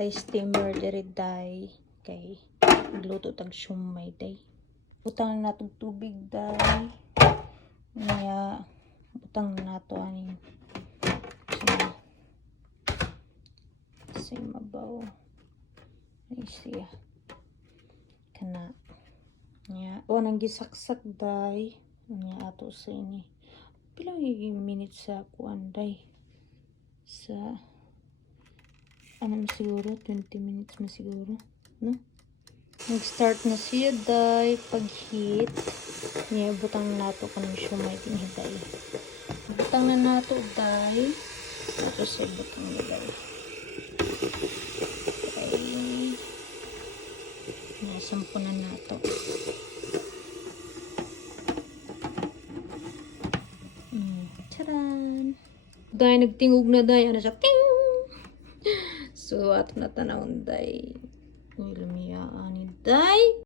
natay steamer diri day. Kay magluto tag shumay day. Butang na natong tubig day. Kaya butang na nato ani. Sa mabaw. Ay siya. Kana. Nya, nang gisaksak day. Nya ato sa ini. Pilang minutes sa kuan day. Sa siguro 20 minutes siguro, no? Nag-start na siya day pag-heat. Nya butang nato kanang shumay tinhiday. Butang na nato day. Ato sa butang na day. Okay. Nasampunan nato. Taran! Day nagtingog na day. Ano siya? Ting! So, ato na tanawon day. Uy, lumiyaan ni day.